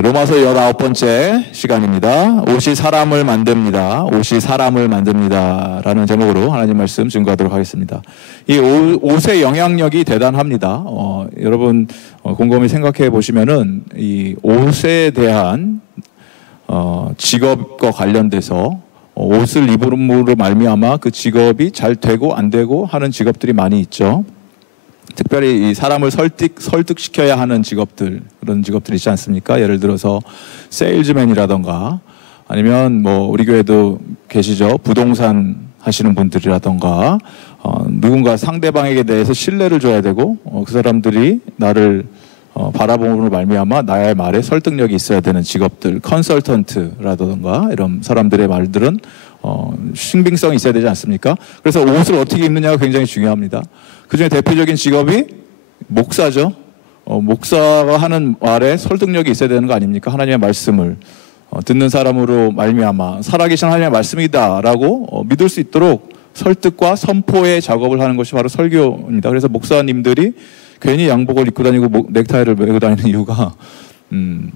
네, 로마서 19번째 시간입니다. 옷이 사람을 만듭니다. 옷이 사람을 만듭니다. 라는 제목으로 하나님 말씀 증거하도록 하겠습니다. 이 옷의 영향력이 대단합니다. 여러분, 곰곰이 생각해 보시면은 이 옷에 대한 직업과 관련돼서 옷을 입음으로 말미암아 그 직업이 잘 되고 안 되고 하는 직업들이 많이 있죠. 특별히 이 사람을 설득시켜야 하는 직업들, 그런 직업들이 있지 않습니까? 예를 들어서 세일즈맨이라던가 아니면 뭐 우리 교회도 계시죠. 부동산 하시는 분들이라던가 누군가 상대방에게 대해서 신뢰를 줘야 되고 그 사람들이 나를 바라봄으로 말미암아 나의 말에 설득력이 있어야 되는 직업들, 컨설턴트라던가 이런 사람들의 말들은 신빙성이 있어야 되지 않습니까? 그래서 옷을 어떻게 입느냐가 굉장히 중요합니다. 그중에 대표적인 직업이 목사죠. 목사가 하는 말에 설득력이 있어야 되는 거 아닙니까? 하나님의 말씀을 듣는 사람으로 말미암아 살아계신 하나님의 말씀이다라고 믿을 수 있도록 설득과 선포의 작업을 하는 것이 바로 설교입니다. 그래서 목사님들이 괜히 양복을 입고 다니고 넥타이를 메고 다니는 이유가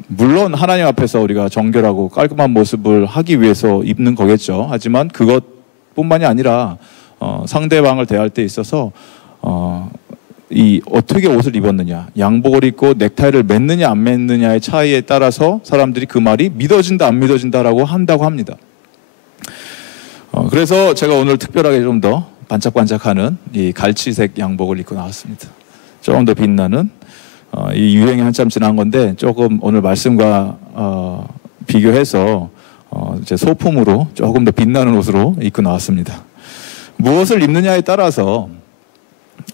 물론 하나님 앞에서 우리가 정결하고 깔끔한 모습을 하기 위해서 입는 거겠죠. 하지만 그것뿐만이 아니라 상대방을 대할 때 있어서 이 어떻게 옷을 입었느냐, 양복을 입고 넥타이를 맸느냐 안 맸느냐의 차이에 따라서 사람들이 그 말이 믿어진다 안 믿어진다라고 한다고 합니다. 그래서 제가 오늘 특별하게 좀 더 반짝반짝하는 이 갈치색 양복을 입고 나왔습니다. 조금 더 빛나는 이 유행이 한참 지난 건데 조금 오늘 말씀과 비교해서 제 소품으로 조금 더 빛나는 옷으로 입고 나왔습니다. 무엇을 입느냐에 따라서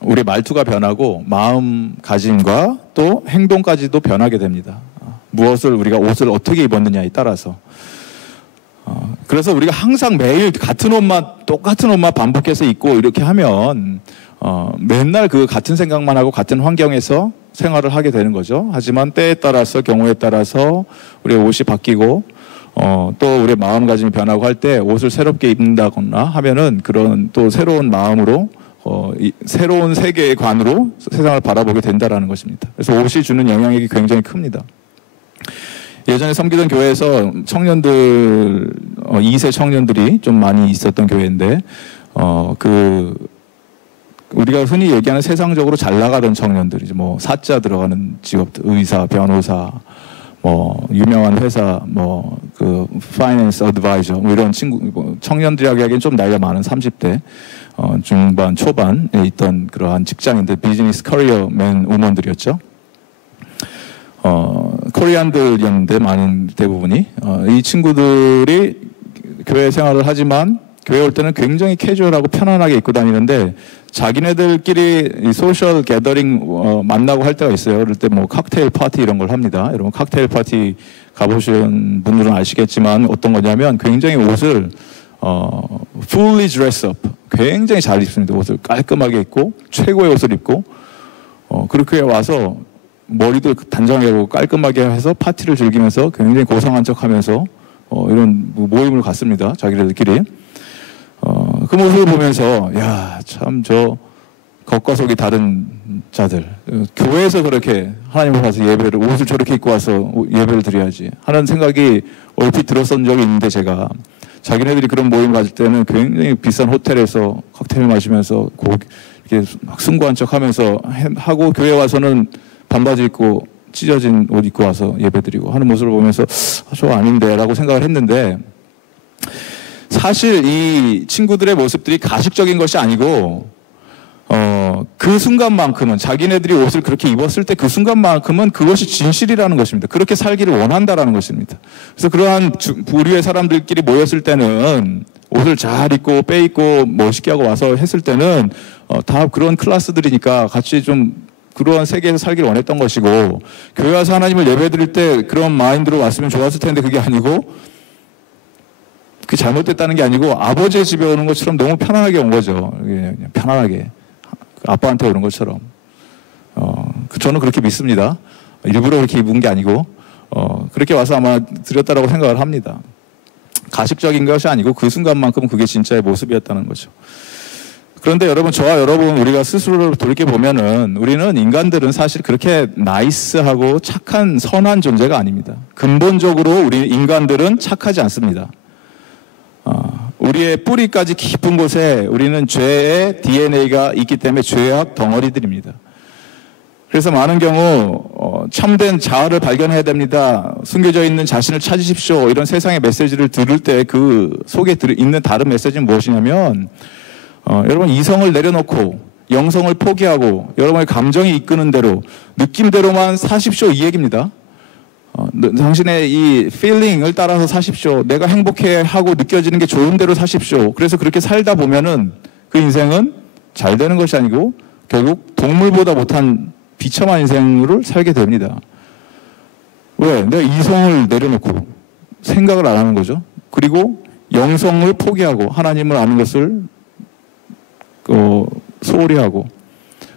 우리 말투가 변하고 마음가짐과 또 행동까지도 변하게 됩니다. 우리가 옷을 어떻게 입었느냐에 따라서. 그래서 우리가 항상 매일 똑같은 옷만 반복해서 입고 이렇게 하면 맨날 그 같은 생각만 하고 같은 환경에서 생활을 하게 되는 거죠. 하지만 때에 따라서, 경우에 따라서 우리의 옷이 바뀌고 또 우리의 마음가짐이 변하고 할 때 옷을 새롭게 입는다거나 하면은 그런 또 새로운 마음으로 새로운 세계관으로 세상을 바라보게 된다라는 것입니다. 그래서 옷이 주는 영향력이 굉장히 큽니다. 예전에 섬기던 교회에서 청년들 2세 청년들이 좀 많이 있었던 교회인데 우리가 흔히 얘기하는 세상적으로 잘 나가던 청년들이죠. 뭐 사자 들어가는 직업들, 의사, 변호사, 뭐 유명한 회사, 그 파이낸스 어드바이저, 뭐 이런 청년들이라고 하기엔 좀 나이가 많은 30대 중반 초반에 있던 그러한 직장인들, 비즈니스 커리어맨 우먼들이었죠. 코리안들이었는데 많은 대부분이 이 친구들이 교회 생활을 하지만 교회 올 때는 굉장히 캐주얼하고 편안하게 입고 다니는데 자기네들끼리 소셜 게더링 만나고 할 때가 있어요. 그럴 때 뭐 칵테일 파티 이런 걸 합니다. 여러분 칵테일 파티 가보신 분들은 아시겠지만 어떤 거냐면 굉장히 옷을 fully dress up, 굉장히 잘 입습니다. 옷을 깔끔하게 입고 최고의 옷을 입고 그렇게 와서 머리도 단정하게 하고 깔끔하게 해서 파티를 즐기면서 굉장히 고상한 척하면서 이런 모임을 갖습니다. 자기들끼리. 그 모습을 보면서 참 저 겉과 속이 다른 자들, 교회에서 그렇게 하나님을 봐서 옷을 저렇게 입고 와서 예배를 드려야지 하는 생각이 얼핏 들었던 적이 있는데 제가 자기네들이 그런 모임 가질 때는 굉장히 비싼 호텔에서 칵테일 마시면서 이렇게 막 숭고한 척하면서 하고 교회 와서는 반바지 입고 찢어진 옷 입고 와서 예배드리고 하는 모습을 보면서 저 아닌데 라고 생각을 했는데 사실 이 친구들의 모습들이 가식적인 것이 아니고 그 순간만큼은 자기네들이 옷을 그렇게 입었을 때 그 순간만큼은 그것이 진실이라는 것입니다. 그렇게 살기를 원한다라는 것입니다. 그래서 그러한 부류의 사람들끼리 모였을 때는 옷을 잘 입고 빼입고 멋있게 하고 와서 했을 때는 다 그런 클래스들이니까 같이 좀 그러한 세계에서 살기를 원했던 것이고 교회 와서 하나님을 예배드릴 때 그런 마인드로 왔으면 좋았을 텐데 그게 아니고 그게 잘못됐다는 게 아니고 아버지의 집에 오는 것처럼 너무 편안하게 온 거죠. 그냥 편안하게 아빠한테 오는 것처럼 저는 그렇게 믿습니다. 일부러 그렇게 입은 게 아니고 그렇게 와서 아마 드렸다라고 생각을 합니다. 가식적인 것이 아니고 그 순간만큼 그게 진짜의 모습이었다는 거죠. 그런데 여러분, 저와 여러분, 우리가 스스로를 돌이켜보면은 우리는 인간들은 사실 그렇게 나이스하고 착한 선한 존재가 아닙니다. 근본적으로 우리 인간들은 착하지 않습니다. 우리의 뿌리까지 깊은 곳에 우리는 죄의 DNA가 있기 때문에 죄악 덩어리들입니다. 그래서 많은 경우 참된 자아를 발견해야 됩니다. 숨겨져 있는 자신을 찾으십시오. 이런 세상의 메시지를 들을 때 그 속에 있는 다른 메시지는 무엇이냐면 여러분, 이성을 내려놓고 영성을 포기하고 여러분의 감정이 이끄는 대로 느낌대로만 사십시오, 이 얘기입니다. 당신의 이 feeling을 따라서 사십시오. 내가 행복해하고 느껴지는 게 좋은 대로 사십시오. 그래서 그렇게 살다 보면은 그 인생은 잘 되는 것이 아니고 결국 동물보다 못한 비참한 인생을 살게 됩니다. 왜? 내가 이성을 내려놓고 생각을 안 하는 거죠. 그리고 영성을 포기하고 하나님을 아는 것을 소홀히 하고,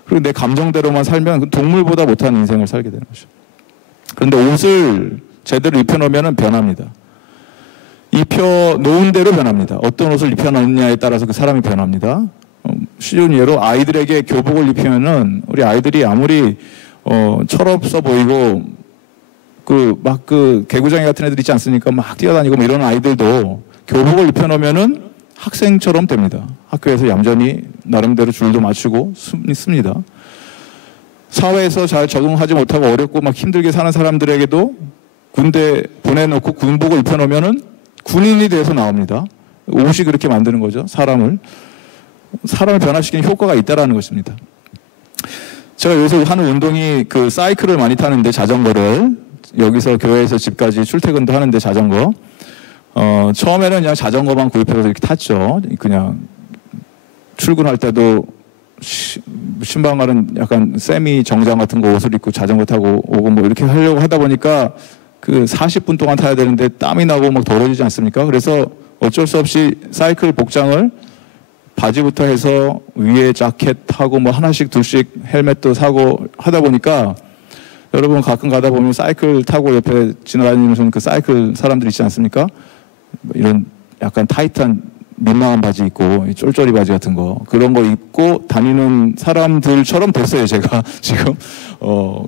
그리고 내 감정대로만 살면 동물보다 못한 인생을 살게 되는 거죠. 그런데 옷을 제대로 입혀놓으면 변합니다. 입혀놓은 대로 변합니다. 어떤 옷을 입혀놓느냐에 따라서 그 사람이 변합니다. 쉬운 예로 아이들에게 교복을 입히면은 우리 아이들이 아무리 철없어 보이고 그 개구장이 같은 애들 있지 않습니까? 막 뛰어다니고 뭐 이런 아이들도 교복을 입혀놓으면은 학생처럼 됩니다. 학교에서 얌전히 나름대로 줄도 맞추고 씁니다. 사회에서 잘 적응하지 못하고 어렵고 막 힘들게 사는 사람들에게도 군대 보내놓고 군복을 입혀놓으면은 군인이 돼서 나옵니다. 옷이 그렇게 만드는 거죠. 사람을 변화시키는 효과가 있다라는 것입니다. 제가 요새 하는 운동이 그 사이클을 많이 타는데, 자전거를 여기서 교회에서 집까지 출퇴근도 하는데 자전거. 처음에는 그냥 자전거만 구입해서 이렇게 탔죠. 그냥 출근할 때도 신방가는 약간 세미 정장 같은 거 옷을 입고 자전거 타고 오고 뭐 이렇게 하려고 하다 보니까 그 40분 동안 타야 되는데 땀이 나고 막 더러지지 않습니까? 그래서 어쩔 수 없이 사이클 복장을 바지부터 해서 위에 자켓하고 뭐 하나씩 둘씩 헬멧도 사고 하다 보니까, 여러분 가끔 가다 보면 사이클 타고 옆에 지나다니는 그 사이클 사람들 있지 않습니까? 이런 약간 타이트한 민망한 바지 입고 쫄쫄이 바지 같은 거, 그런 거 입고 다니는 사람들처럼 됐어요, 제가 지금.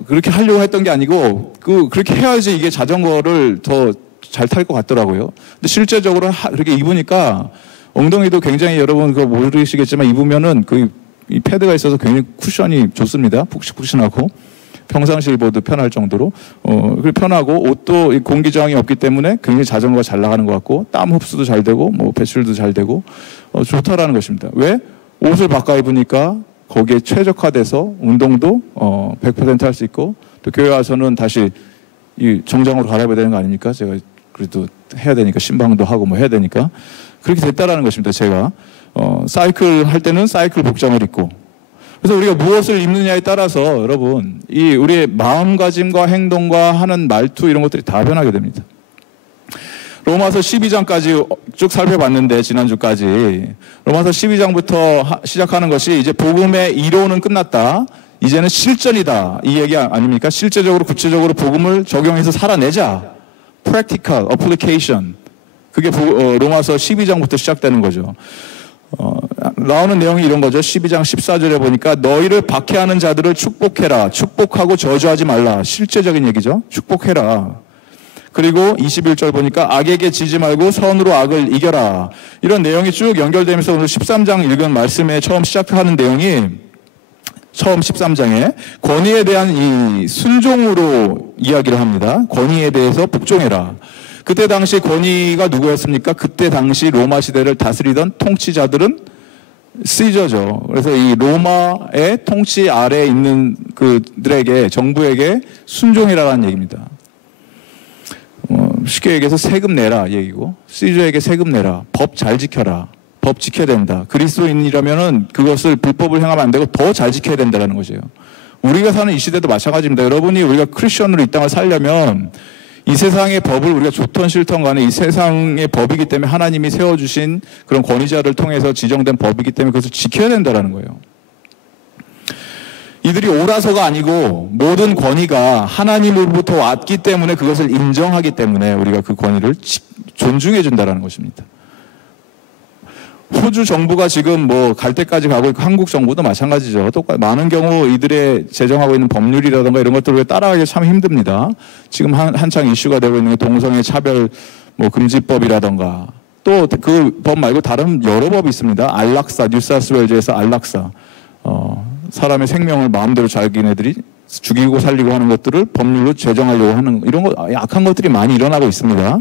그렇게 하려고 했던 게 아니고 그렇게 해야지 이게 자전거를 더 잘 탈 것 같더라고요. 근데 실제적으로 그렇게 입으니까 엉덩이도 굉장히, 여러분 그거 모르시겠지만 입으면은 이 패드가 있어서 굉장히 쿠션이 좋습니다. 푹신푹신하고 평상시에 입어도 편할 정도로 그리고 편하고, 옷도 공기 저항이 없기 때문에 굉장히 자전거가 잘 나가는 것 같고 땀 흡수도 잘 되고 뭐 배출도 잘 되고 좋다라는 것입니다. 왜? 옷을 바꿔 입으니까 거기에 최적화돼서 운동도 100% 할 수 있고, 또 교회 와서는 다시 이 정장으로 갈아입어야 되는 거 아닙니까? 제가 그래도 해야 되니까, 신방도 하고 뭐 해야 되니까 그렇게 됐다라는 것입니다. 제가 사이클 할 때는 사이클 복장을 입고. 그래서 우리가 무엇을 입느냐에 따라서 여러분 우리의 마음가짐과 행동과 하는 말투 이런 것들이 다 변하게 됩니다. 로마서 12장까지 쭉 살펴봤는데, 지난주까지 로마서 12장부터 시작하는 것이 이제 복음의 이론은 끝났다, 이제는 실전이다, 이 얘기 아닙니까? 실제적으로 구체적으로 복음을 적용해서 살아내자, practical application. 그게 로마서 12장부터 시작되는 거죠. 나오는 내용이 이런 거죠. 12장 14절에 보니까 너희를 박해하는 자들을 축복해라. 축복하고 저주하지 말라. 실제적인 얘기죠. 축복해라. 그리고 21절 보니까 악에게 지지 말고 선으로 악을 이겨라. 이런 내용이 쭉 연결되면서 오늘 13장 읽은 말씀에 처음 시작하는 내용이, 처음 13장에 권위에 대한 이 순종으로 이야기를 합니다. 권위에 대해서 복종해라. 그때 당시 권위가 누구였습니까? 그때 당시 로마 시대를 다스리던 통치자들은 시저죠. 그래서 이 로마의 통치 아래에 있는 그들에게, 정부에게 순종이라는 얘기입니다. 쉽게 얘기해서 세금 내라 얘기고, 시저에게 세금 내라, 법 잘 지켜라, 법 지켜야 된다. 그리스도인이라면은 그것을 불법을 행하면 안 되고 더 잘 지켜야 된다는 것이에요. 우리가 사는 이 시대도 마찬가지입니다. 여러분이 우리가 크리스천으로 이 땅을 살려면 이 세상의 법을 우리가 좋던 싫던 간에 이 세상의 법이기 때문에, 하나님이 세워주신 그런 권위자를 통해서 지정된 법이기 때문에 그것을 지켜야 된다는 거예요. 이들이 옳아서가 아니고 모든 권위가 하나님으로부터 왔기 때문에, 그것을 인정하기 때문에 우리가 그 권위를 존중해 준다는 것입니다. 호주 정부가 지금 뭐 갈 때까지 가고 있고 한국 정부도 마찬가지죠. 똑같이 많은 경우 이들의 제정하고 있는 법률이라든가 이런 것들을 따라가기 참 힘듭니다. 지금 한창 이슈가 되고 있는 게 동성애 차별 뭐 금지법이라든가 또 그 법 말고 다른 여러 법이 있습니다. 안락사, 뉴사우스웨일즈에서 안락사, 사람의 생명을 마음대로 자기네들이 죽이고 살리고 하는 것들을 법률로 제정하려고 하는 이런 거 약한 것들이 많이 일어나고 있습니다.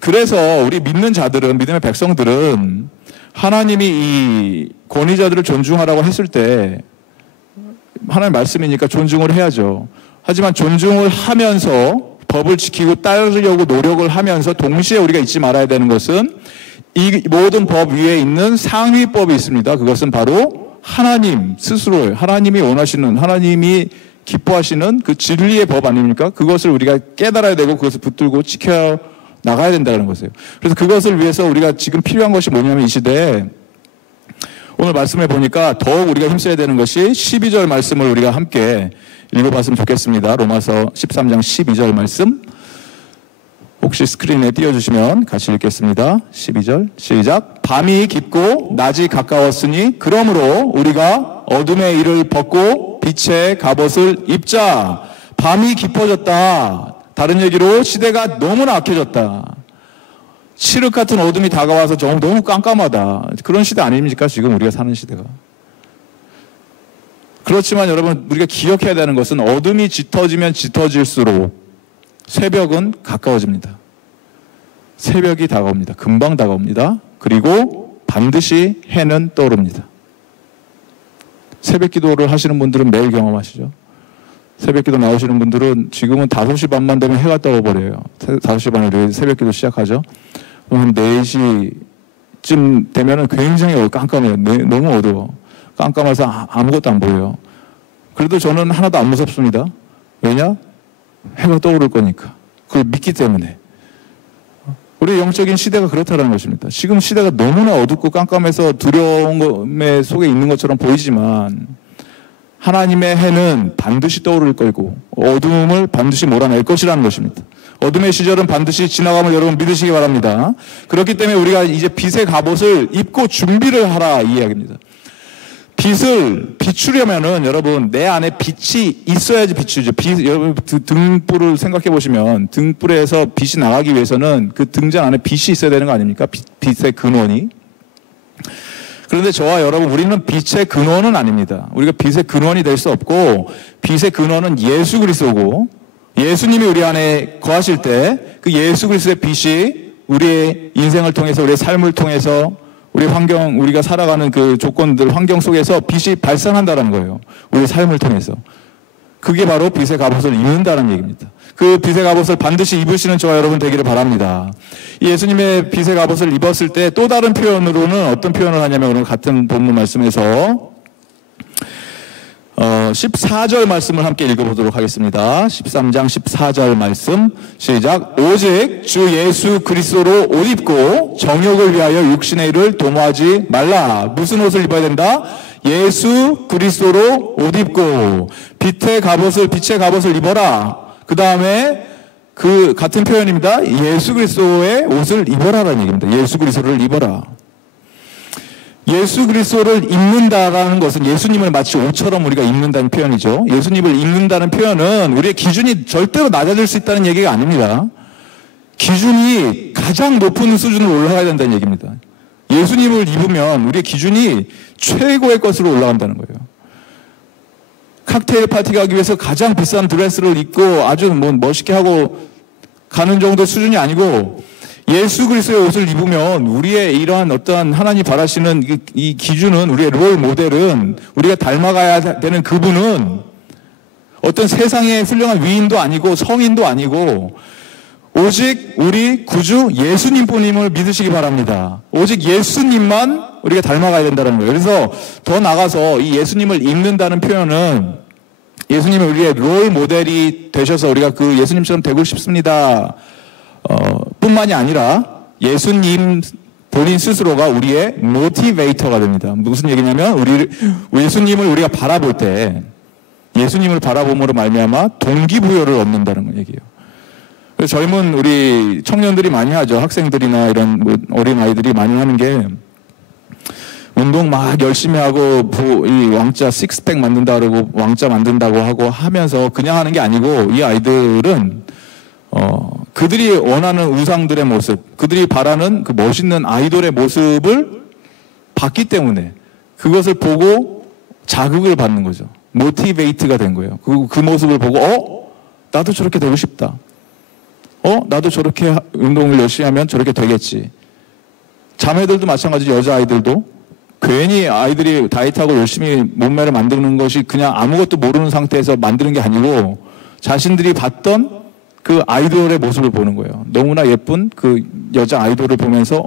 그래서 우리 믿는 자들은, 믿음의 백성들은 하나님이 이 권위자들을 존중하라고 했을 때 하나님 말씀이니까 존중을 해야죠. 하지만 존중을 하면서 법을 지키고 따르려고 노력을 하면서 동시에 우리가 잊지 말아야 되는 것은 이 모든 법 위에 있는 상위법이 있습니다. 그것은 바로 하나님 스스로예요. 하나님이 원하시는, 하나님이 기뻐하시는 그 진리의 법 아닙니까? 그것을 우리가 깨달아야 되고 그것을 붙들고 지켜 나가야 된다는 것이에요. 그래서 그것을 위해서 우리가 지금 필요한 것이 뭐냐면 이 시대에 오늘 말씀해 보니까 더욱 우리가 힘써야 되는 것이 12절 말씀을 우리가 함께 읽어봤으면 좋겠습니다. 로마서 13장 12절 말씀 혹시 스크린에 띄워주시면 같이 읽겠습니다. 12절 시작. 밤이 깊고 낮이 가까웠으니 그러므로 우리가 어둠의 일을 벗고 빛의 갑옷을 입자. 밤이 깊어졌다. 다른 얘기로 시대가 너무나 악해졌다. 칠흑 같은 어둠이 다가와서 너무 깜깜하다. 그런 시대 아닙니까? 지금 우리가 사는 시대가. 그렇지만 여러분 우리가 기억해야 되는 것은 어둠이 짙어지면 짙어질수록 새벽은 가까워집니다. 새벽이 다가옵니다. 금방 다가옵니다. 그리고 반드시 해는 떠오릅니다. 새벽 기도를 하시는 분들은 매일 경험하시죠. 새벽 기도 나오시는 분들은 지금은 5시 반만 되면 해가 떠버려요. 5시 반에 새벽 기도 시작하죠. 한 4시쯤 되면은 굉장히 깜깜해요. 너무 어두워. 깜깜해서 아무것도 안 보여요. 그래도 저는 하나도 안 무섭습니다. 왜냐? 해가 떠오를 거니까. 그걸 믿기 때문에. 우리 영적인 시대가 그렇다는 것입니다. 지금 시대가 너무나 어둡고 깜깜해서 두려움 속에 있는 것처럼 보이지만 하나님의 해는 반드시 떠오를 거고 어둠을 반드시 몰아낼 것이라는 것입니다. 어둠의 시절은 반드시 지나감을 여러분 믿으시기 바랍니다. 그렇기 때문에 우리가 이제 빛의 갑옷을 입고 준비를 하라 이 이야기입니다. 빛을 비추려면은 여러분 내 안에 빛이 있어야지 비추죠. 여러분 등불을 생각해 보시면 등불에서 빛이 나가기 위해서는 그 등잔 안에 빛이 있어야 되는 거 아닙니까? 빛의 근원이. 그런데 저와 여러분 우리는 빛의 근원은 아닙니다. 우리가 빛의 근원이 될 수 없고 빛의 근원은 예수 그리스도고 예수님이 우리 안에 거하실 때 그 예수 그리스도의 빛이 우리의 인생을 통해서 우리의 삶을 통해서 우리 환경, 우리가 살아가는 그 조건들, 환경 속에서 빛이 발산한다는 거예요. 우리의 삶을 통해서. 그게 바로 빛의 갑옷을 입는다는 얘기입니다. 그 빛의 갑옷을 반드시 입으시는 저와 여러분 되기를 바랍니다. 이 예수님의 빛의 갑옷을 입었을 때 또 다른 표현으로는 어떤 표현을 하냐면 오늘 같은 본문 말씀에서 14절 말씀을 함께 읽어보도록 하겠습니다. 13장 14절 말씀 시작. 오직 주 예수 그리스도로 옷 입고 정욕을 위하여 육신의 일을 도모하지 말라. 무슨 옷을 입어야 된다? 예수 그리스도로 옷 입고 빛의 갑옷을 입어라. 그 다음에 그 같은 표현입니다. 예수 그리스도의 옷을 입어라라는 얘기입니다. 예수 그리스도를 입어라. 예수 그리스도를 입는다라는 것은 예수님을 마치 옷처럼 우리가 입는다는 표현이죠. 예수님을 입는다는 표현은 우리의 기준이 절대로 낮아질 수 있다는 얘기가 아닙니다. 기준이 가장 높은 수준으로 올라가야 된다는 얘기입니다. 예수님을 입으면 우리의 기준이 최고의 것으로 올라간다는 거예요. 칵테일 파티 가기 위해서 가장 비싼 드레스를 입고 아주 멋있게 하고 가는 정도 수준이 아니고 예수 그리스도의 옷을 입으면 우리의 이러한 어떠한 하나님 바라시는 이 기준은 우리의 롤 모델은 우리가 닮아가야 되는 그분은 어떤 세상의 훌륭한 위인도 아니고 성인도 아니고 오직 우리 구주 예수님뿐임을 믿으시기 바랍니다. 오직 예수님만 우리가 닮아가야 된다는 거예요. 그래서 더 나가서 이 예수님을 입는다는 표현은 예수님이 우리의 롤 모델이 되셔서 우리가 그 예수님처럼 되고 싶습니다. 뿐만이 아니라 예수님 본인 스스로가 우리의 모티베이터가 됩니다. 무슨 얘기냐면 예수님을 우리가 바라볼 때 예수님을 바라봄으로 말미암아 동기부여를 얻는다는 얘기예요. 젊은 우리 청년들이 많이 하죠. 학생들이나 이런 뭐 어린 아이들이 많이 하는 게 운동 막 열심히 하고 이 왕자 식스팩 만든다 그러고 왕자 만든다고 하고 하면서 그냥 하는 게 아니고 이 아이들은 그들이 원하는 우상들의 모습, 그들이 바라는 그 멋있는 아이돌의 모습을 봤기 때문에 그것을 보고 자극을 받는 거죠. 모티베이트가 된 거예요. 그 모습을 보고 나도 저렇게 되고 싶다. 나도 저렇게 운동을 열심히 하면 저렇게 되겠지. 자매들도 마찬가지, 여자아이들도 괜히 아이들이 다이어트하고 열심히 몸매를 만드는 것이 그냥 아무것도 모르는 상태에서 만드는 게 아니고 자신들이 봤던 그 아이돌의 모습을 보는 거예요. 너무나 예쁜 그 여자 아이돌을 보면서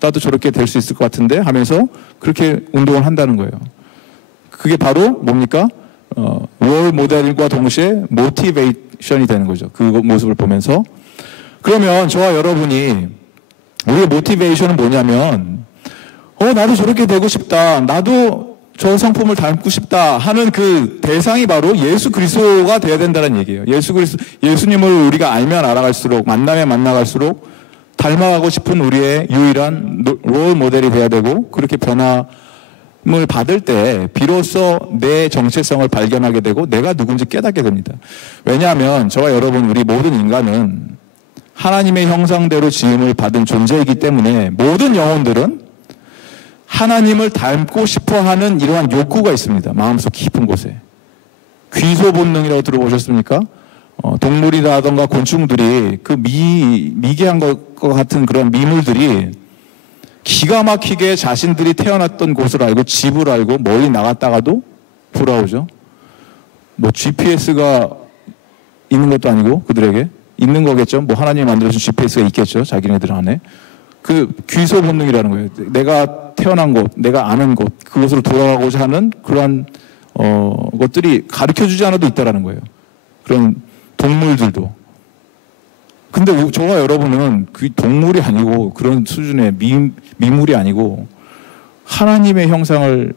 나도 저렇게 될 수 있을 것 같은데 하면서 그렇게 운동을 한다는 거예요. 그게 바로 뭡니까? 롤 모델과 동시에 모티베이션이 되는 거죠. 그 모습을 보면서. 그러면 저와 여러분이 우리의 모티베이션은 뭐냐면 나도 저렇게 되고 싶다. 나도 저 성품을 닮고 싶다 하는 그 대상이 바로 예수 그리스도가 되어야 된다는 얘기예요. 예수님을 우리가 알면 알아갈수록, 만나면 만나갈수록 닮아가고 싶은 우리의 유일한 롤 모델이 돼야 되고, 그렇게 변함을 받을 때 비로소 내 정체성을 발견하게 되고 내가 누군지 깨닫게 됩니다. 왜냐하면 저와 여러분, 우리 모든 인간은 하나님의 형상대로 지음을 받은 존재이기 때문에 모든 영혼들은 하나님을 닮고 싶어하는 이러한 욕구가 있습니다. 마음속 깊은 곳에. 귀소 본능이라고 들어보셨습니까? 동물이라던가 곤충들이 그 미개한 것 같은 그런 미물들이 기가 막히게 자신들이 태어났던 곳을 알고 집을 알고 멀리 나갔다가도 돌아오죠. 뭐 GPS가 있는 것도 아니고 그들에게 있는 거겠죠. 뭐 하나님이 만들어준 GPS가 있겠죠. 자기네들 안에. 그 귀소 본능이라는 거예요. 내가 태어난 곳, 내가 아는 곳, 그곳으로 돌아가고자 하는 그러한 것들이 가르쳐주지 않아도 있다라는 거예요. 그런 동물들도. 근데 저와 여러분은 그 동물이 아니고 그런 수준의 미물이 아니고 하나님의 형상을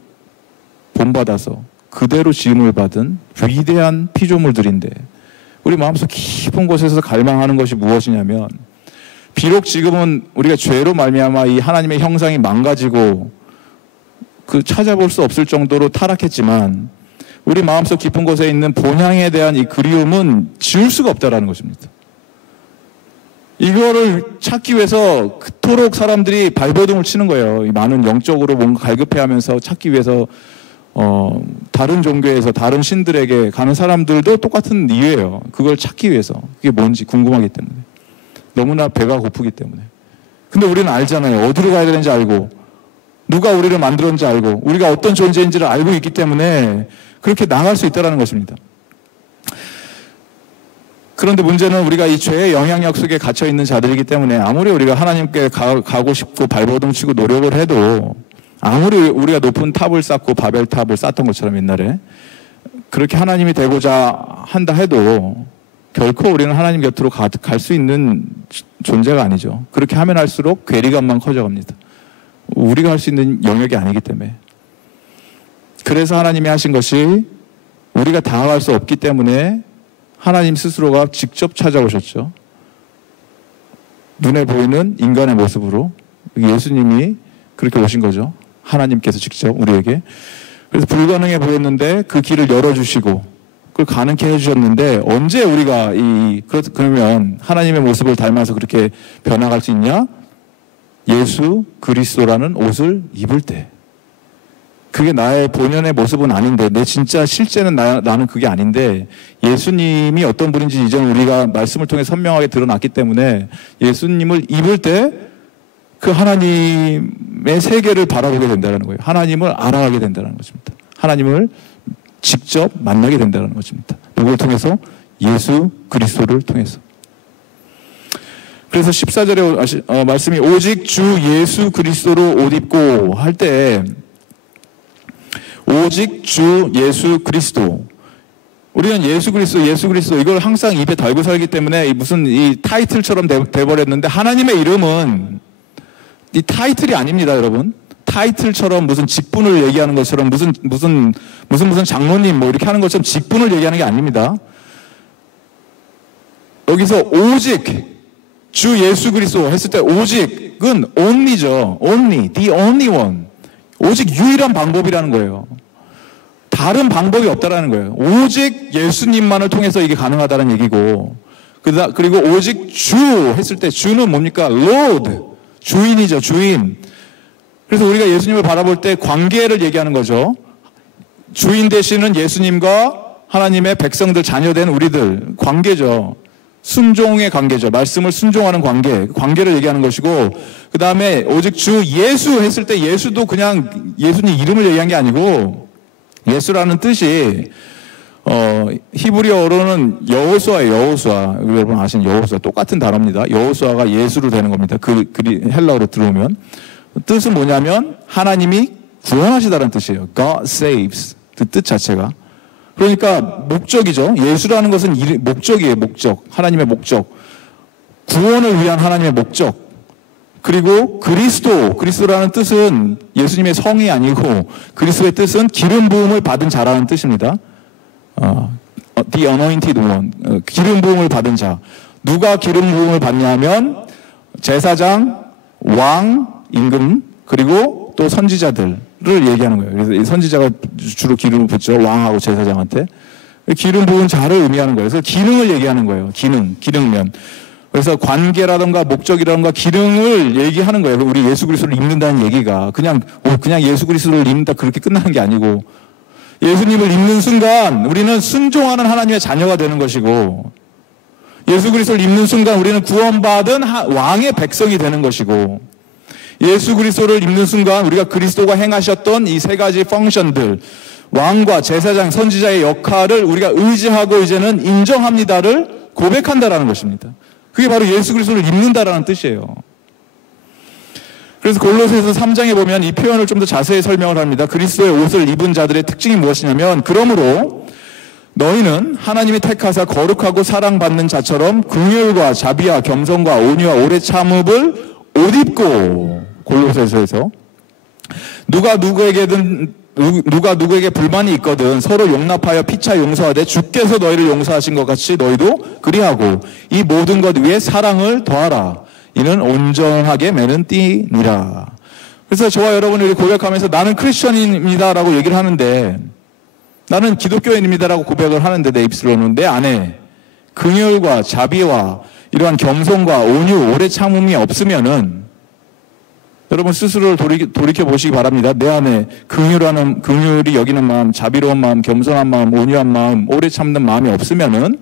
본받아서 그대로 지음을 받은 위대한 피조물들인데 우리 마음속 깊은 곳에서 갈망하는 것이 무엇이냐면 비록 지금은 우리가 죄로 말미암아 이 하나님의 형상이 망가지고 그 찾아볼 수 없을 정도로 타락했지만 우리 마음속 깊은 곳에 있는 본향에 대한 이 그리움은 지울 수가 없다라는 것입니다. 이거를 찾기 위해서 그토록 사람들이 발버둥을 치는 거예요. 이 많은 영적으로 뭔가 갈급해하면서 찾기 위해서 다른 종교에서 다른 신들에게 가는 사람들도 똑같은 이유예요. 그걸 찾기 위해서. 그게 뭔지 궁금하기 때문에. 너무나 배가 고프기 때문에. 근데 우리는 알잖아요. 어디로 가야 되는지 알고 누가 우리를 만들었는지 알고 우리가 어떤 존재인지를 알고 있기 때문에 그렇게 나갈 수 있다는 것입니다. 그런데 문제는 우리가 이 죄의 영향력 속에 갇혀있는 자들이기 때문에 아무리 우리가 하나님께 가고 싶고 발버둥 치고 노력을 해도 아무리 우리가 높은 탑을 쌓고 바벨탑을 쌓던 것처럼 옛날에 그렇게 하나님이 되고자 한다 해도 결코 우리는 하나님 곁으로 갈 수 있는 존재가 아니죠. 그렇게 하면 할수록 괴리감만 커져갑니다. 우리가 할 수 있는 영역이 아니기 때문에. 그래서 하나님이 하신 것이 우리가 다가갈 수 없기 때문에 하나님 스스로가 직접 찾아오셨죠. 눈에 보이는 인간의 모습으로 예수님이 그렇게 오신 거죠. 하나님께서 직접 우리에게. 그래서 불가능해 보였는데 그 길을 열어주시고 그걸 가능케 해주셨는데 언제 우리가 그러면 하나님의 모습을 닮아서 그렇게 변화갈 수 있냐? 예수 그리스도라는 옷을 입을 때. 그게 나의 본연의 모습은 아닌데 내 진짜 실제는 나는 그게 아닌데 예수님이 어떤 분인지 이제는 우리가 말씀을 통해 선명하게 드러났기 때문에 예수님을 입을 때 그 하나님의 세계를 바라보게 된다는 거예요. 하나님을 알아가게 된다는 것입니다. 하나님을 직접 만나게 된다는 것입니다. 누구를 통해서? 예수 그리스도를 통해서. 그래서 14절에 말씀이 오직 주 예수 그리스도로 옷 입고 할 때 오직 주 예수 그리스도. 우리는 예수 그리스도 이걸 항상 입에 달고 살기 때문에 무슨 이 타이틀처럼 돼버렸는데 하나님의 이름은 이 타이틀이 아닙니다, 여러분. 타이틀처럼 무슨 직분을 얘기하는 것처럼 무슨 장로님 뭐 이렇게 하는 것처럼 직분을 얘기하는 게 아닙니다. 여기서 오직 주 예수 그리스도 했을 때 오직은 only죠. only, the only one. 오직 유일한 방법이라는 거예요. 다른 방법이 없다라는 거예요. 오직 예수님만을 통해서 이게 가능하다는 얘기고, 그리고 오직 주 했을 때 주는 뭡니까? Lord, 주인이죠, 주인. 그래서 우리가 예수님을 바라볼 때 관계를 얘기하는 거죠. 주인 되시는 예수님과 하나님의 백성들, 자녀된 우리들, 관계죠. 순종의 관계죠. 말씀을 순종하는 관계를 얘기하는 것이고, 그 다음에 오직 주 예수 했을 때 예수도 그냥 예수님 이름을 얘기한 게 아니고, 예수라는 뜻이 히브리어로는 여호수아예요. 여호수아. 여러분 아시는 여호수아 똑같은 단어입니다. 여호수아가 예수로 되는 겁니다. 헬라어로 들어오면 뜻은 뭐냐면 하나님이 구원하시다는 뜻이에요. God saves. 그 뜻 자체가. 그러니까 목적이죠. 예수라는 것은 목적이에요. 목적. 하나님의 목적. 구원을 위한 하나님의 목적. 그리고 그리스도라는 뜻은 예수님의 성이 아니고 그리스도의 뜻은 기름 부음을 받은 자라는 뜻입니다. The anointed one. 기름 부음을 받은 자. 누가 기름 부음을 받냐면 제사장, 왕, 임금, 그리고 또 선지자들을 얘기하는 거예요. 그래서 이 선지자가 주로 기름을 붓죠. 왕하고 제사장한테. 기름 부은 자를 의미하는 거예요. 그래서 기능을 얘기하는 거예요. 기능면. 그래서 관계라든가 목적이라든가 기능을 얘기하는 거예요. 우리 예수 그리스도를 입는다는 얘기가 그냥 예수 그리스도를 입는다 그렇게 끝나는 게 아니고, 예수님을 입는 순간 우리는 순종하는 하나님의 자녀가 되는 것이고, 예수 그리스도를 입는 순간 우리는 구원받은 왕의 백성이 되는 것이고, 예수 그리스도를 입는 순간 우리가 그리스도가 행하셨던 이 세 가지 펑션들, 왕과 제사장, 선지자의 역할을 우리가 의지하고 이제는 인정합니다를 고백한다라는 것입니다. 그게 바로 예수 그리스도를 입는다라는 뜻이에요. 그래서 골로새서 3장에 보면 이 표현을 좀 더 자세히 설명을 합니다. 그리스도의 옷을 입은 자들의 특징이 무엇이냐면, 그러므로 너희는 하나님이 택하사 거룩하고 사랑받는 자처럼 긍휼과 자비와 겸손과 온유와 오래 참음을 옷 입고, 골로새서에서 누가 누구에게 불만이 있거든 서로 용납하여 피차 용서하되 주께서 너희를 용서하신 것 같이 너희도 그리하고 이 모든 것 위에 사랑을 더하라. 이는 온전하게 매는 띠니라. 그래서 저와 여러분이 고백하면서 나는 크리스천입니다라고 얘기를 하는데, 나는 기독교인입니다라고 고백을 하는데 내 입술로는 내 안에 긍휼과 자비와 이러한 겸손과 온유, 오래 참음이 없으면은 여러분 스스로를 돌이켜 보시기 바랍니다. 내 안에 긍휼이 여기는 마음, 자비로운 마음, 겸손한 마음, 온유한 마음, 오래 참는 마음이 없으면은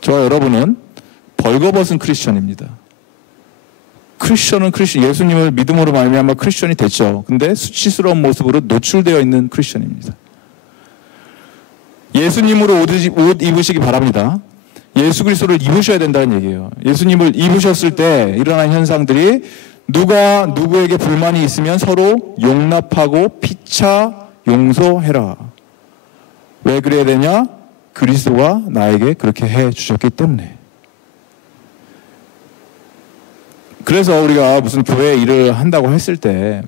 저와 여러분은 벌거벗은 크리스천입니다. 크리스천은 예수님을 믿음으로 말미암아 크리스천이 됐죠. 근데 수치스러운 모습으로 노출되어 있는 크리스천입니다. 예수님으로 옷 입으시기 바랍니다. 예수 그리스도를 입으셔야 된다는 얘기예요. 예수님을 입으셨을 때 일어난 현상들이, 누가 누구에게 불만이 있으면 서로 용납하고 피차 용서해라. 왜 그래야 되냐? 그리스도가 나에게 그렇게 해 주셨기 때문에. 그래서 우리가 무슨 교회 일을 한다고 했을 때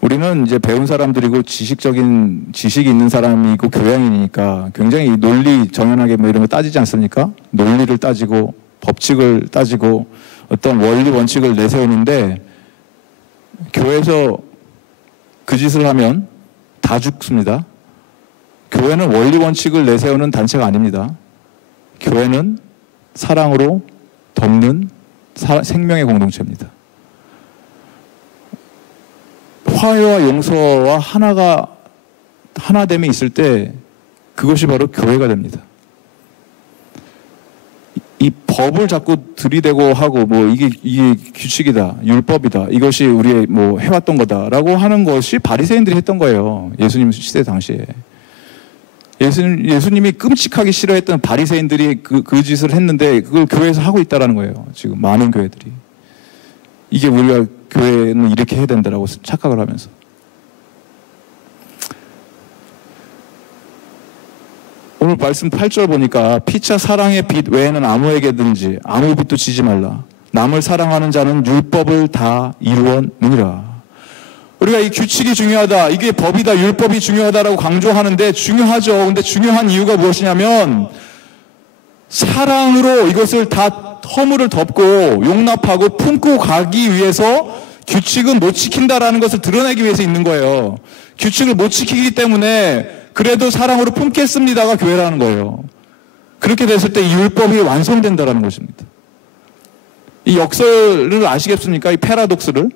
우리는 이제 배운 사람들이고 지식이 있는 사람이고 교양이니까 굉장히 논리 정연하게 뭐 이런 거 따지지 않습니까? 논리를 따지고 법칙을 따지고 어떤 원리 원칙을 내세우는데, 교회에서 그 짓을 하면 다 죽습니다. 교회는 원리 원칙을 내세우는 단체가 아닙니다. 교회는 사랑으로 덮는 생명의 공동체입니다. 화해와 용서와 하나됨이 있을 때 그것이 바로 교회가 됩니다. 이 법을 자꾸 들이대고 하고 뭐 이게 규칙이다, 율법이다, 이것이 우리의 뭐 해왔던 거다라고 하는 것이 바리새인들이 했던 거예요. 예수님 시대 당시에. 예수님이 끔찍하게 싫어했던 바리새인들이 그 짓을 했는데 그걸 교회에서 하고 있다라는 거예요. 지금 많은 교회들이. 이게 우리가 교회는 이렇게 해야 된다라고 착각을 하면서. 오늘 말씀 8절 보니까 피차 사랑의 빛 외에는 아무에게든지 아무 빛도 지지 말라. 남을 사랑하는 자는 율법을 다 이루었느니라. 우리가 이 규칙이 중요하다, 이게 법이다, 율법이 중요하다라고 강조하는데 중요하죠. 근데 중요한 이유가 무엇이냐면 사랑으로 이것을 다 허물을 덮고 용납하고 품고 가기 위해서 규칙은 못 지킨다라는 것을 드러내기 위해서 있는 거예요. 규칙을 못 지키기 때문에 그래도 사랑으로 품겠습니다가 교회라는 거예요. 그렇게 됐을 때 이 율법이 완성된다라는 것입니다. 이 역설을 아시겠습니까? 이 패러독스를.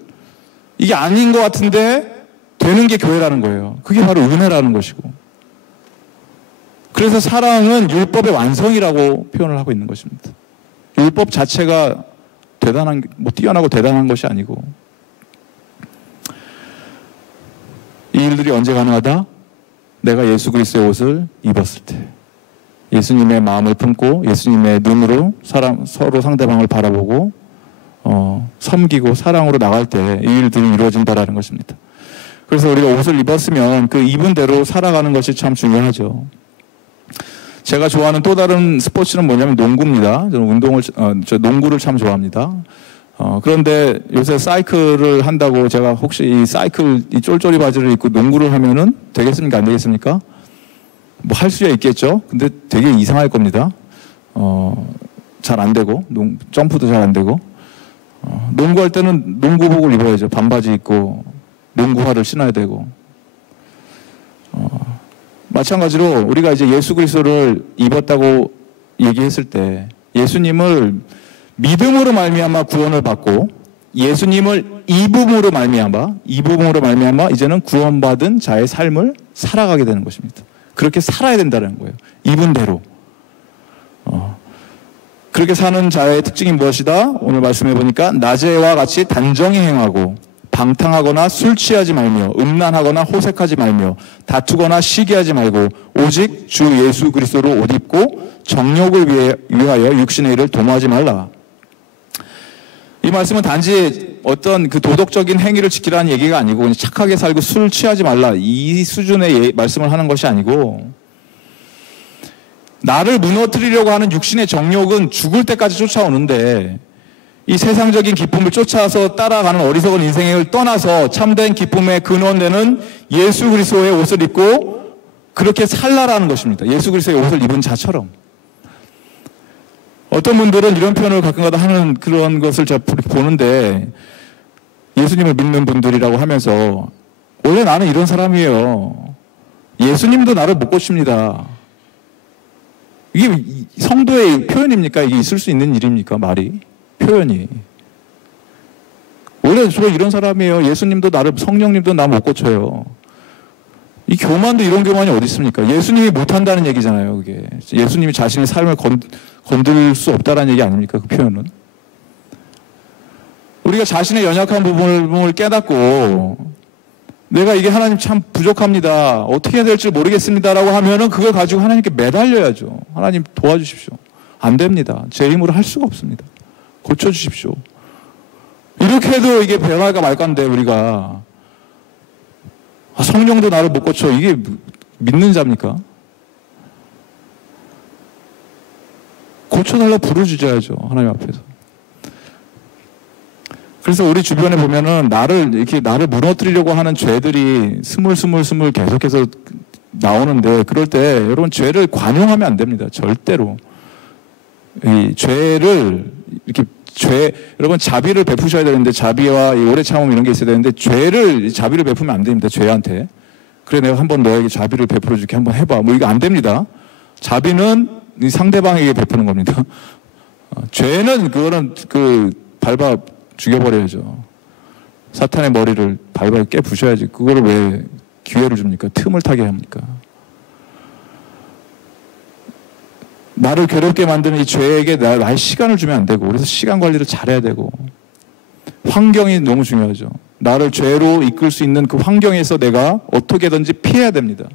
이게 아닌 것 같은데 되는 게 교회라는 거예요. 그게 바로 은혜라는 것이고. 그래서 사랑은 율법의 완성이라고 표현을 하고 있는 것입니다. 율법 자체가 대단한, 뛰어나고 대단한 것이 아니고. 이 일들이 언제 가능하다? 내가 예수 그리스도의 옷을 입었을 때. 예수님의 마음을 품고 예수님의 눈으로 서로 상대방을 바라보고 섬기고 사랑으로 나갈 때 이 일들이 이루어진다라는 것입니다. 그래서 우리가 옷을 입었으면 그 입은 대로 살아가는 것이 참 중요하죠. 제가 좋아하는 또 다른 스포츠는 뭐냐면 농구입니다. 저는 농구를 참 좋아합니다. 그런데 요새 사이클을 한다고 제가 혹시 이 쫄쫄이 바지를 입고 농구를 하면은 되겠습니까? 안 되겠습니까? 뭐 할 수야 있겠죠. 근데 되게 이상할 겁니다. 잘 안 되고, 점프도 잘 안 되고. 농구할 때는 농구복을 입어야죠. 반바지 입고, 농구화를 신어야 되고. 마찬가지로 우리가 이제 예수 그리스도를 입었다고 얘기했을 때 예수님을 믿음으로 말미암아 구원을 받고 예수님을 입음으로 말미암아 이제는 구원받은 자의 삶을 살아가게 되는 것입니다. 그렇게 살아야 된다는 거예요. 입은 대로. 그렇게 사는 자의 특징이 무엇이다? 오늘 말씀해 보니까 낮에와 같이 단정히 행하고 방탕하거나 술 취하지 말며 음란하거나 호색하지 말며 다투거나 시기하지 말고 오직 주 예수 그리스도로 옷 입고 정욕을 위하여 육신의 일을 도모하지 말라. 이 말씀은 단지 어떤 그 도덕적인 행위를 지키라는 얘기가 아니고 착하게 살고 술 취하지 말라 이 수준의 말씀을 하는 것이 아니고 나를 무너뜨리려고 하는 육신의 정욕은 죽을 때까지 쫓아오는데 이 세상적인 기쁨을 쫓아서 따라가는 어리석은 인생을 떠나서 참된 기쁨의 근원되는 예수 그리스도의 옷을 입고 그렇게 살라라는 것입니다. 예수 그리스도의 옷을 입은 자처럼. 어떤 분들은 이런 표현을 가끔가다 하는 그런 것을 제가 보는데 예수님을 믿는 분들이라고 하면서 원래 나는 이런 사람이에요. 예수님도 나를 못 고칩니다. 이게 성도의 표현입니까? 이게 있을 수 있는 일입니까? 말이. 표현이. 원래 저 이런 사람이에요. 예수님도 성령님도 나 못 고쳐요. 이 교만도 이런 교만이 어디 있습니까? 예수님이 못한다는 얘기잖아요, 그게. 예수님이 자신의 삶을 건들 수 없다는 얘기 아닙니까? 그 표현은. 우리가 자신의 연약한 부분을 깨닫고 내가 이게 하나님 참 부족합니다. 어떻게 해야 될지 모르겠습니다라고 하면은 그걸 가지고 하나님께 매달려야죠. 하나님 도와주십시오. 안 됩니다. 제 힘으로 할 수가 없습니다. 고쳐주십시오. 이렇게 해도 이게 변할까 말까인데 우리가 성령도 나를 못 고쳐. 이게 믿는 자입니까? 고쳐달라고 부르짖어야죠. 하나님 앞에서. 그래서 우리 주변에 보면은 나를 무너뜨리려고 하는 죄들이 스물 계속해서 나오는데 그럴 때 여러분 죄를 관용하면 안 됩니다. 절대로. 이 죄를 이렇게 여러분 자비를 베푸셔야 되는데 자비와 오래 참음 이런 게 있어야 되는데 자비를 베푸면 안 됩니다. 죄한테. 그래 내가 한번 너에게 자비를 베풀어 줄게 한번 해봐. 뭐 이거 안 됩니다. 자비는 이 상대방에게 베푸는 겁니다. 죄는 그거는 밟아 죽여버려야죠. 사탄의 머리를 밟아 깨부셔야지. 그거를 왜 기회를 줍니까? 틈을 타게 합니까? 나를 괴롭게 만드는 이 죄에게 나의 시간을 주면 안 되고 그래서 시간 관리를 잘해야 되고 환경이 너무 중요하죠. 나를 죄로 이끌 수 있는 그 환경에서 내가 어떻게든지 피해야 됩니다.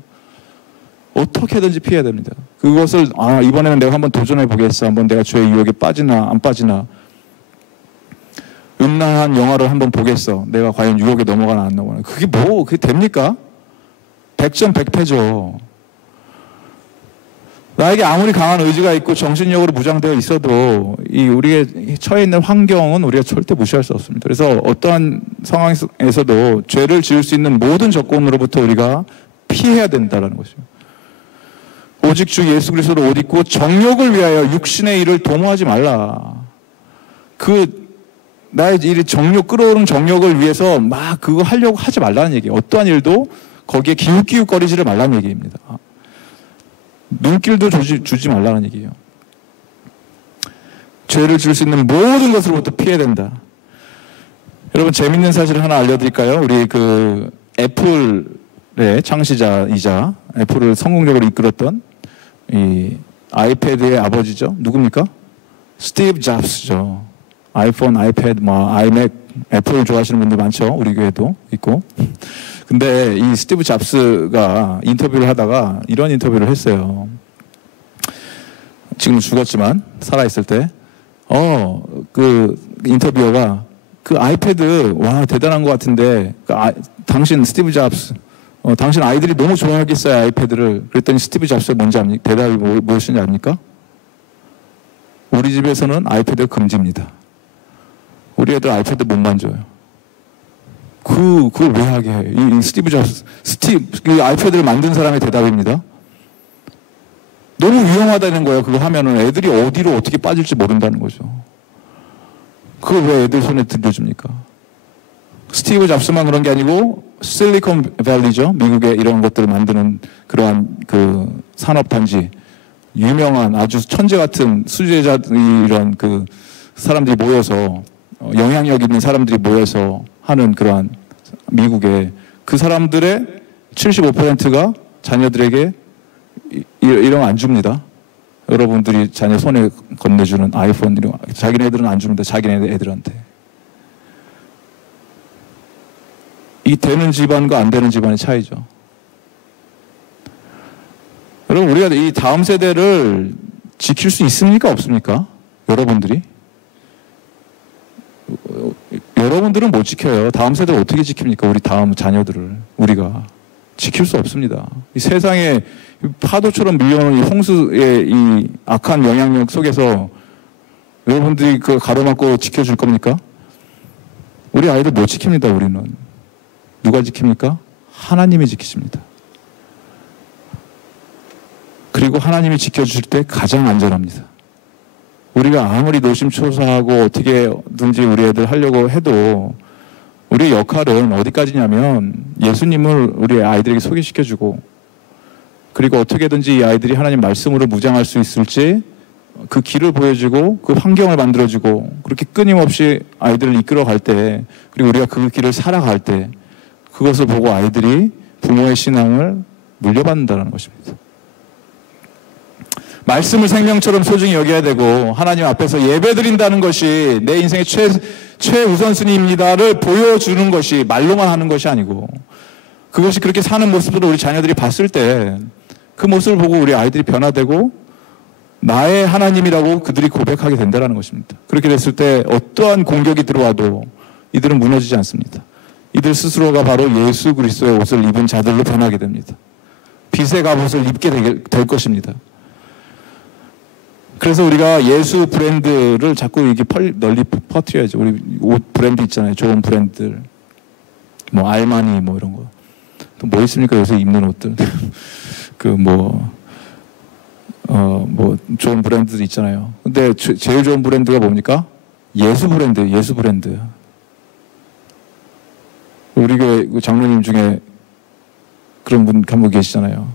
어떻게든지 피해야 됩니다. 그것을 이번에는 내가 한번 도전해 보겠어. 한번 내가 죄의 유혹에 빠지나 안 빠지나 음란한 영화를 한번 보겠어. 내가 과연 유혹에 넘어가나 안 넘어가나. 그게 됩니까? 100점 100패죠. 나에게 아무리 강한 의지가 있고 정신력으로 무장되어 있어도 우리의 처해 있는 환경은 우리가 절대 무시할 수 없습니다. 그래서 어떠한 상황에서도 죄를 지을 수 있는 모든 조건으로부터 우리가 피해야 된다는 것이죠. 오직 주 예수 그리스도를 옷 입고 정욕을 위하여 육신의 일을 도모하지 말라. 나의 이 정욕, 끌어오른 정욕을 위해서 막 그거 하려고 하지 말라는 얘기예요. 어떠한 일도 거기에 기웃기웃거리지를 말라는 얘기입니다. 눈길도 주지 말라는 얘기예요. 죄를 줄 수 있는 모든 것으로부터 피해야 된다. 여러분, 재밌는 사실을 하나 알려드릴까요? 우리 애플의 창시자이자 애플을 성공적으로 이끌었던 이 아이패드의 아버지죠. 누굽니까? 스티브 잡스죠. 아이폰, 아이패드, 아이맥, 애플 좋아하시는 분들 많죠. 우리 교회도 있고. 근데 이 스티브 잡스가 인터뷰를 하다가 이런 인터뷰를 했어요. 지금 죽었지만 살아있을 때 인터뷰어가 아이패드 와 대단한 것 같은데 당신 스티브 잡스 당신 아이들이 너무 좋아하겠어요 아이패드를. 그랬더니 스티브 잡스가 뭔지 압니까? 대답이 무엇인지 압니까? 우리 집에서는 아이패드가 금지입니다. 우리 애들 아이패드 못 만져요. 그걸 왜 하게 해? 이 스티브 잡스, 아이패드를 만든 사람의 대답입니다. 너무 위험하다는 거예요. 그거 하면은 애들이 어디로 어떻게 빠질지 모른다는 거죠. 그걸 왜 애들 손에 들려줍니까? 스티브 잡스만 그런 게 아니고 실리콘밸리죠. 미국의 이런 것들을 만드는 그러한 산업단지, 유명한 아주 천재 같은 수제자 이런 사람들이 모여서 영향력 있는 사람들이 모여서 하는 그러한 미국의 그 사람들의 75%가 자녀들에게 이런 거 안 줍니다. 여러분들이 자녀 손에 건네주는 아이폰 이런 거 자기네들은 안 주는데 자기네 애들한테. 이 되는 집안과 안 되는 집안의 차이죠. 여러분, 우리가 이 다음 세대를 지킬 수 있습니까? 없습니까? 여러분들이? 여러분들은 못 지켜요. 다음 세대를 어떻게 지킵니까? 우리 다음 자녀들을. 우리가. 지킬 수 없습니다. 이 세상에 파도처럼 밀려오는 이 홍수의 이 악한 영향력 속에서 여러분들이 가로막고 지켜줄 겁니까? 우리 아이들 못 지킵니다, 우리는. 누가 지킵니까? 하나님이 지키십니다. 그리고 하나님이 지켜주실 때 가장 안전합니다. 우리가 아무리 노심초사하고 어떻게든지 우리 애들 하려고 해도 우리의 역할은 어디까지냐면 예수님을 우리 아이들에게 소개시켜주고 그리고 어떻게든지 이 아이들이 하나님 말씀으로 무장할 수 있을지 그 길을 보여주고 그 환경을 만들어주고 그렇게 끊임없이 아이들을 이끌어갈 때 그리고 우리가 그 길을 살아갈 때 그것을 보고 아이들이 부모의 신앙을 물려받는다는 것입니다. 말씀을 생명처럼 소중히 여겨야 되고 하나님 앞에서 예배드린다는 것이 내 인생의 최우선순위입니다를 보여주는 것이 말로만 하는 것이 아니고 그것이 그렇게 사는 모습으로 우리 자녀들이 봤을 때 그 모습을 보고 우리 아이들이 변화되고 나의 하나님이라고 그들이 고백하게 된다는 것입니다. 그렇게 됐을 때 어떠한 공격이 들어와도 이들은 무너지지 않습니다. 이들 스스로가 바로 예수 그리스도의 옷을 입은 자들로 변하게 됩니다. 빛의 갑옷을 입게 될 것입니다. 그래서 우리가 예수 브랜드를 자꾸 이렇게 널리 퍼뜨려야죠. 우리 옷 브랜드 있잖아요. 좋은 브랜드들. 알마니 이런 거. 또 뭐 있습니까? 요새 입는 옷들. 좋은 브랜드들 있잖아요. 근데 제일 좋은 브랜드가 뭡니까? 예수 브랜드. 우리 교회 장로님 중에 그런 분 한 분 계시잖아요.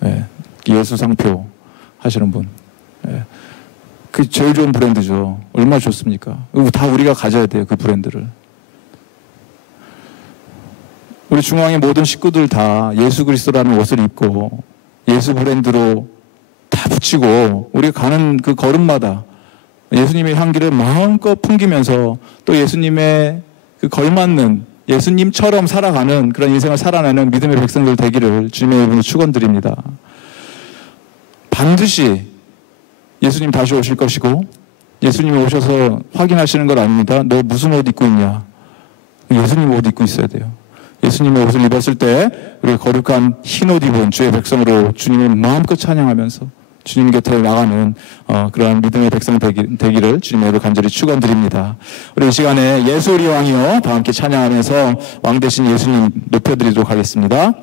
네. 예수 상표 하시는 분. 네. 그 제일 좋은 브랜드죠. 얼마나 좋습니까? 다 우리가 가져야 돼요. 그 브랜드를. 우리 중앙의 모든 식구들 다 예수 그리스도라는 옷을 입고 예수 브랜드로 다 붙이고 우리가 가는 그 걸음마다 예수님의 향기를 마음껏 풍기면서 또 예수님의 그 걸맞는 예수님처럼 살아가는 그런 인생을 살아내는 믿음의 백성들 되기를 주님의 이름으로 축원드립니다. 반드시 예수님 다시 오실 것이고 예수님이 오셔서 확인하시는 건 아닙니다. 너 무슨 옷 입고 있냐? 예수님 옷 입고 있어야 돼요. 예수님의 옷을 입었을 때 우리가 거룩한 흰 옷 입은 주의 백성으로 주님을 마음껏 찬양하면서 주님 곁에 나가는 그러한 믿음의 백성 되기를 주님의 이름으로 간절히 축원드립니다. 우리 이 시간에 예수 우리 왕이여 다 함께 찬양하면서 왕 대신 예수님 높여드리도록 하겠습니다.